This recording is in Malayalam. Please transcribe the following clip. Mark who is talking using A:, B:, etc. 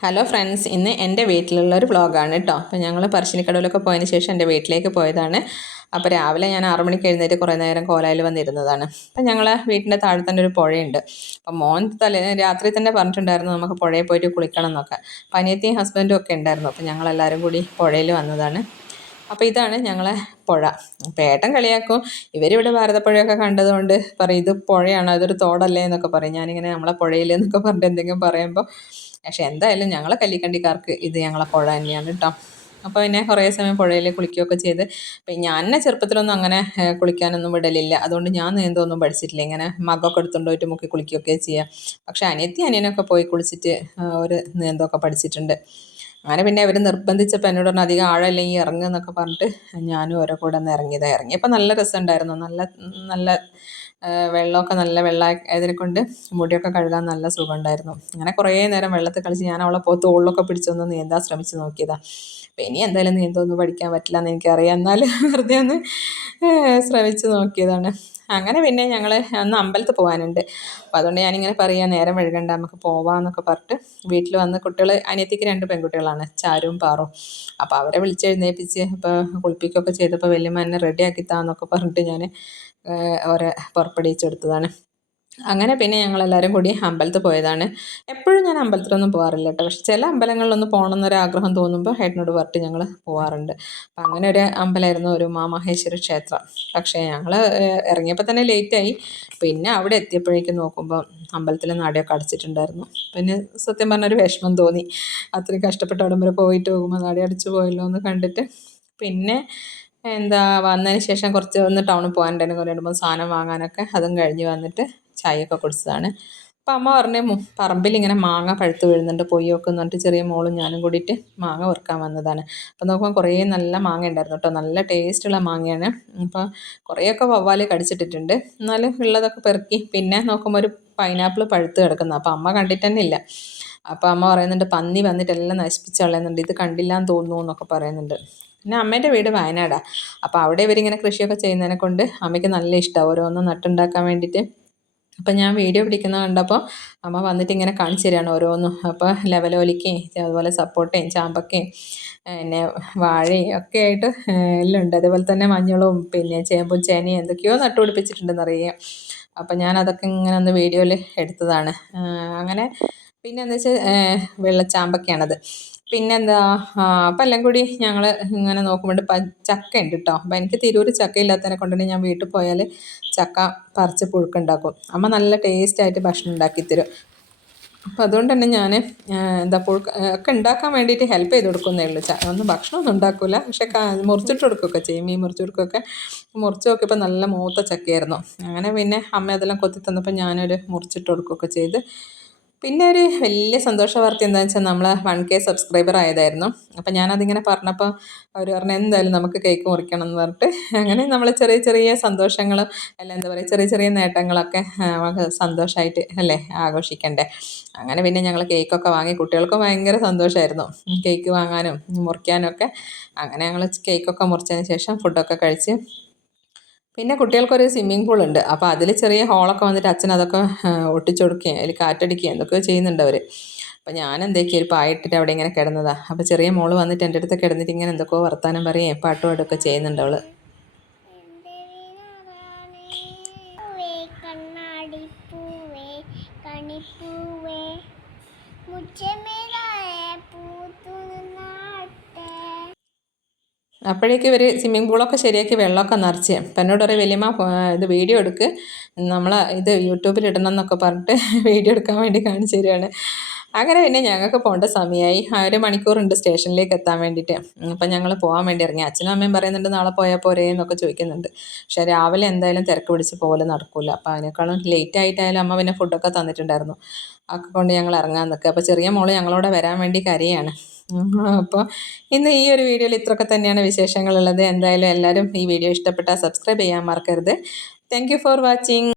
A: ഹലോ ഫ്രണ്ട്സ് ഇന്ന് എന്റെ വീട്ടിലുള്ള ഒരു വ്ളോഗാണ് കേട്ടോ അപ്പോൾ ഞങ്ങൾ പറശ്ശിനിക്കടവിലൊക്കെ പോയതിന് ശേഷം എന്റെ വീട്ടിലേക്ക് പോയതാണ്. അപ്പോൾ രാവിലെ ഞാൻ ആറു മണിക്ക് എഴുന്നേറ്റ് കുറേ നേരം കോലായിൽ വന്നിരുന്നതാണ്. അപ്പം ഞങ്ങൾ വീട്ടിന്റെ താഴെ തന്നെ ഒരു പുഴയുണ്ട്. അപ്പം മോൻ തലേ രാത്രി തന്നെ പറഞ്ഞിട്ടുണ്ടായിരുന്നു നമുക്ക് പുഴയിൽ പോയിട്ട് കുളിക്കണം എന്നൊക്കെ. അപ്പം അനിയത്തിയും ഹസ്ബൻഡും ഒക്കെ ഉണ്ടായിരുന്നു. അപ്പം ഞങ്ങളെല്ലാവരും കൂടി പുഴയിൽ വന്നതാണ്. അപ്പോൾ ഇതാണ് ഞങ്ങളെ പുഴ. അപ്പോൾ ഏട്ടൻ കളിയാക്കും. ഇവരിവിടെ ഭാരതപ്പുഴയൊക്കെ കണ്ടതുകൊണ്ട് പറയും ഇത് പുഴയാണ്? അതൊരു തോടല്ലേ? എന്നൊക്കെ പറയും. ഞാനിങ്ങനെ നമ്മളെ പുഴയിൽ എന്നൊക്കെ പറഞ്ഞിട്ട് എന്തെങ്കിലും പറയുമ്പോൾ പക്ഷെ എന്തായാലും ഞങ്ങളെ കല്ലിക്കണ്ടിക്കാർക്ക് ഇത് ഞങ്ങളെ പുഴ തന്നെയാണ് കേട്ടോ അപ്പോൾ പിന്നെ കുറേ സമയം പുഴയിൽ കുളിക്കുകയൊക്കെ ചെയ്ത് അപ്പം ഞാൻ എന്നെ ചെറുപ്പത്തിലൊന്നും അങ്ങനെ കുളിക്കാനൊന്നും വിടലില്ല. അതുകൊണ്ട് ഞാൻ നീന്തൊന്നും പഠിച്ചിട്ടില്ല. ഇങ്ങനെ മകൊക്കെ എടുത്തുകൊണ്ട് പോയിട്ട് മുക്കി കുളിക്കുകയൊക്കെ ചെയ്യാം. പക്ഷേ അനിയത്തി അനിയനൊക്കെ പോയി കുളിച്ചിട്ട് ഒരു നീന്തമൊക്കെ പഠിച്ചിട്ടുണ്ട്. അങ്ങനെ പിന്നെ അവർ നിർബന്ധിച്ചപ്പോൾ എന്നോട് പറഞ്ഞു അധികം ആഴമില്ലെങ്കിൽ ഇറങ്ങുക എന്നൊക്കെ പറഞ്ഞിട്ട് ഞാനും ഓരോ കൂടെ ഒന്ന് ഇറങ്ങിയതാണ് ഇറങ്ങിയപ്പോൾ നല്ല രസമുണ്ടായിരുന്നു. നല്ല നല്ല വെള്ളമൊക്കെ നല്ല വെള്ളമായതിനെ കൊണ്ട് മുടിയൊക്കെ കഴുകാൻ നല്ല സുഖമുണ്ടായിരുന്നു. അങ്ങനെ കുറേ നേരം വെള്ളത്തിൽ കളിച്ച് ഞാൻ അവളെ പോയി തോളിലൊക്കെ പിടിച്ചൊന്ന് നീന്താൻ ശ്രമിച്ച് നോക്കിയതാണ് അപ്പം ഇനി എന്തായാലും നീന്തമൊന്നും പഠിക്കാൻ പറ്റില്ല എന്ന് എനിക്കറിയാം. എന്നാൽ വെറുതെ ഒന്ന് ശ്രമിച്ച് നോക്കിയതാണ്. അങ്ങനെ പിന്നെ ഞങ്ങൾ അന്ന് അമ്പലത്തിൽ പോകാനുണ്ട് അപ്പോൾ അതുകൊണ്ട് ഞാനിങ്ങനെ പറയാം നേരം വഴുകണ്ട നമുക്ക് പോവാമെന്നൊക്കെ പറഞ്ഞിട്ട് വീട്ടിൽ വന്ന് കുട്ടികൾ അനിയത്തിക്ക് രണ്ട് പെൺകുട്ടികളാണ് ചാരും പാറും. അപ്പോൾ അവരെ വിളിച്ചെഴുന്നേൽപ്പിച്ച് ഇപ്പോൾ കുളിപ്പിക്കുകയൊക്കെ ചെയ്തപ്പോൾ വലിയമ്മ എന്നെ റെഡിയാക്കി താന്നൊക്കെ പറഞ്ഞിട്ട് ഞാൻ അവരെ പുറപ്പെടുവിച്ചെടുത്തതാണ് അങ്ങനെ പിന്നെ ഞങ്ങളെല്ലാവരും കൂടി അമ്പലത്തിൽ പോയതാണ്. എപ്പോഴും ഞാൻ അമ്പലത്തിലൊന്നും പോകാറില്ല കേട്ടോ. പക്ഷെ ചില അമ്പലങ്ങളിലൊന്ന് പോകണം എന്നൊരു ആഗ്രഹം തോന്നുമ്പോൾ ഹേട്ടനോട് പറഞ്ഞിട്ട് ഞങ്ങൾ പോകാറുണ്ട് അപ്പം അങ്ങനെ ഒരു അമ്പലമായിരുന്നു ഒരു മാമഹേശ്വര ക്ഷേത്രം. പക്ഷേ ഞങ്ങൾ ഇറങ്ങിയപ്പോൾ തന്നെ ലേറ്റായി. പിന്നെ അവിടെ എത്തിയപ്പോഴേക്കും നോക്കുമ്പോൾ അമ്പലത്തിൽ നടയൊക്കെ അടച്ചിട്ടുണ്ടായിരുന്നു. പിന്നെ സത്യം പറഞ്ഞൊരു വിഷമം തോന്നി. അത്രയും കഷ്ടപ്പെട്ട് അവിടെ വരെ പോയിട്ട് പോകുമ്പോൾ നട അടിച്ചു പോയല്ലോ എന്ന് കണ്ടിട്ട്. പിന്നെ എന്താ വന്നതിന് ശേഷം കുറച്ച് ഒന്ന് ടൗണിൽ പോകാനുണ്ടായിരുന്നു. രണ്ട് മൂന്ന് സാധനം വാങ്ങാനൊക്കെ അതും കഴിഞ്ഞ് വന്നിട്ട് ചായയൊക്കെ കുടിച്ചതാണ്. അപ്പം അമ്മ പറഞ്ഞു പറമ്പിൽ ഇങ്ങനെ മാങ്ങ പഴുത്ത് വീഴുന്നുണ്ട് പോയി എന്ന് പറഞ്ഞിട്ട് ചെറിയ മോളും ഞാനും കൂടിയിട്ട് മാങ്ങ വെറുക്കാൻ വന്നതാണ്. അപ്പം നോക്കുമ്പോൾ കുറേ നല്ല മാങ്ങ ഉണ്ടായിരുന്നു കേട്ടോ നല്ല ടേസ്റ്റുള്ള മാങ്ങയാണ്. അപ്പോൾ കുറേയൊക്കെ വവ്വാൽ കടിച്ചിട്ടിട്ടുണ്ട്. എന്നാലും ഉള്ളതൊക്കെ പെറുക്കി. പിന്നെ നോക്കുമ്പോൾ ഒരു പൈനാപ്പിൾ പഴുത്ത് കിടക്കുന്നു. അപ്പോൾ അമ്മ കണ്ടിട്ട് തന്നെ ഇല്ല അപ്പോൾ അമ്മ പറയുന്നുണ്ട് പന്നി വന്നിട്ട് എല്ലാം നശിപ്പിച്ച് കളയുന്നുണ്ട്. ഇത് കണ്ടില്ല എന്ന് തോന്നുന്നു എന്നൊക്കെ പറയുന്നുണ്ട്. പിന്നെ അമ്മേന്റെ വീട് വയനാടാണ് അപ്പോൾ അവിടെ ഇവരിങ്ങനെ കൃഷിയൊക്കെ ചെയ്യുന്നതിനെ കൊണ്ട് അമ്മയ്ക്ക് നല്ല ഇഷ്ടമാണ് ഓരോന്നും നട്ടുണ്ടാക്കാൻ വേണ്ടിയിട്ട്. അപ്പം ഞാൻ വീഡിയോ പിടിക്കുന്നത് കണ്ടപ്പോൾ അമ്മ വന്നിട്ട് ഇങ്ങനെ കാണിച്ചു തരികയാണ് ഓരോന്നും. അപ്പോൾ ലെവലോലിക്കയും അതുപോലെ സപ്പോട്ടയും ചാമ്പക്കയും പിന്നെ വാഴയും ഒക്കെ ആയിട്ട് എല്ലാം ഉണ്ട് അതേപോലെ തന്നെ മഞ്ഞളും പിന്നെ ചേമ്പും ചേനയും എന്തൊക്കെയോ നട്ടുപിടിപ്പിച്ചിട്ടുണ്ടെന്നറിയാം അപ്പം ഞാൻ അതൊക്കെ ഇങ്ങനെ ഒന്ന് വീഡിയോയിൽ എടുത്തതാണ്. അങ്ങനെ പിന്നെ എന്താ വെച്ചാൽ വെള്ളച്ചാമ്പക്കയാണത്. പിന്നെന്താ അപ്പം എല്ലാം കൂടി ഞങ്ങൾ ഇങ്ങനെ നോക്കുമ്പോൾ ചക്ക ഉണ്ട് കേട്ടോ അപ്പം എനിക്ക് തിരൂർ ചക്ക ഇല്ലാത്തതിനെ കൊണ്ടുതന്നെ ഞാൻ വീട്ടിൽ പോയാൽ ചക്ക പറിച്ച് പുഴുക്കുണ്ടാക്കും. അമ്മ നല്ല ടേസ്റ്റായിട്ട് ഭക്ഷണം ഉണ്ടാക്കി തരും. അപ്പം അതുകൊണ്ട് തന്നെ ഞാൻ എന്താ പുഴുക്ക് ഒക്കെ ഉണ്ടാക്കാൻ വേണ്ടിയിട്ട് ഹെൽപ്പ് ചെയ്ത് കൊടുക്കുന്നേ ഉള്ളൂ. ഒന്നും ഭക്ഷണമൊന്നും ഉണ്ടാക്കില്ല പക്ഷേ മുറിച്ചിട്ട് കൊടുക്കുകയൊക്കെ ചെയ്യും. മീൻ മുറിച്ച് കൊടുക്കുകയൊക്കെ മുറിച്ച് നോക്കിയപ്പോൾ നല്ല മൂത്ത ചക്കയായിരുന്നു. അങ്ങനെ പിന്നെ അമ്മ അതെല്ലാം കൊത്തി തന്നപ്പോൾ ഞാനൊരു മുറിച്ചിട്ട് കൊടുക്കുകയൊക്കെ ചെയ്ത് പിന്നെ ഒരു വലിയ സന്തോഷ വാർത്ത എന്താണെന്ന് വെച്ചാൽ നമ്മൾ വൺ കെ സബ്സ്ക്രൈബർ ആയതായിരുന്നു. അപ്പം ഞാനതിങ്ങനെ പറഞ്ഞപ്പോൾ അവർ പറഞ്ഞു എന്തായാലും നമുക്ക് കേക്ക് മുറിക്കണം എന്ന് പറഞ്ഞിട്ട് അങ്ങനെ നമ്മൾ ചെറിയ ചെറിയ സന്തോഷങ്ങളും അല്ല എന്താ പറയുക ചെറിയ ചെറിയ നേട്ടങ്ങളൊക്കെ നമുക്ക് സന്തോഷമായിട്ട് അല്ലേ ആഘോഷിക്കണ്ടേ. അങ്ങനെ പിന്നെ ഞങ്ങൾ കേക്കൊക്കെ വാങ്ങി കുട്ടികൾക്കും ഭയങ്കര സന്തോഷമായിരുന്നു കേക്ക് വാങ്ങാനും മുറിക്കാനും ഒക്കെ അങ്ങനെ ഞങ്ങൾ കേക്കൊക്കെ മുറിച്ചതിന് ശേഷം ഫുഡൊക്കെ കഴിച്ച് പിന്നെ കുട്ടികൾക്കൊരു സ്വിമ്മിംഗ് പൂൾ ഉണ്ട്. അപ്പോൾ അതിൽ ചെറിയ ഹോളൊക്കെ വന്നിട്ട് അച്ഛൻ അതൊക്കെ ഒട്ടിച്ചു കൊടുക്കുകയും അതിൽ കാറ്റടിക്കുകയും എന്തൊക്കെയോ ചെയ്യുന്നുണ്ട് അവർ അപ്പോൾ ഞാൻ എന്തൊക്കെയോ ഒരു പായിട്ടിട്ട് അവിടെ ഇങ്ങനെ കിടന്നതാണ് അപ്പോൾ ചെറിയ മോൾ വന്നിട്ട് എന്റെ അടുത്ത് കിടന്നിട്ട് ഇങ്ങനെ എന്തൊക്കെയോ വർത്താനം പറയുകയും പാട്ടും പാടുകയൊക്കെ ചെയ്യുന്നുണ്ട് അവൾ അപ്പോഴേക്കും ഇവർ സ്വിമ്മിംഗ് പൂളൊക്കെ ശരിയാക്കി വെള്ളമൊക്കെ നിറച്ച്. അപ്പം എന്നോട് വലിയമ്മ ഇത് വീഡിയോ എടുക്ക്. നമ്മൾ ഇത് യൂട്യൂബിൽ ഇടണം എന്നൊക്കെ പറഞ്ഞിട്ട് വീഡിയോ എടുക്കാൻ വേണ്ടി കാണിച്ചു തരികയാണ് അങ്ങനെ പിന്നെ ഞങ്ങൾക്ക് പോകേണ്ട സമയമായി ഒരു മണിക്കൂറുണ്ട് സ്റ്റേഷനിലേക്ക് എത്താൻ വേണ്ടിയിട്ട്. അപ്പം ഞങ്ങൾ പോകാൻ വേണ്ടി ഇറങ്ങി. അച്ഛനും അമ്മയും പറയുന്നുണ്ട് നാളെ പോയാൽ പോരേ എന്നൊക്കെ ചോദിക്കുന്നുണ്ട്. പക്ഷേ രാവിലെ എന്തായാലും തിരക്ക് പിടിച്ച് പോലെ നടക്കില്ല അപ്പോൾ അതിനേക്കാളും ലേറ്റ് ആയിട്ടായാലും അമ്മ പിന്നെ ഫുഡൊക്കെ തന്നിട്ടുണ്ടായിരുന്നു. ഒക്കെ കൊണ്ട് ഞങ്ങൾ ഇറങ്ങാൻ നിൽക്കുക അപ്പോൾ ചെറിയ മോൾ ഞങ്ങളോട് വരാൻ വേണ്ടി കരയാണ്. അപ്പോൾ ഇന്ന് ഈ ഒരു വീഡിയോയിൽ ഇത്രയൊക്കെ തന്നെയാണ് വിശേഷങ്ങളുള്ളത്. എന്തായാലും എല്ലാവരും ഈ വീഡിയോ ഇഷ്ടപ്പെട്ടാൽ സബ്സ്ക്രൈബ് ചെയ്യാൻ മറക്കരുത്. Thank for watching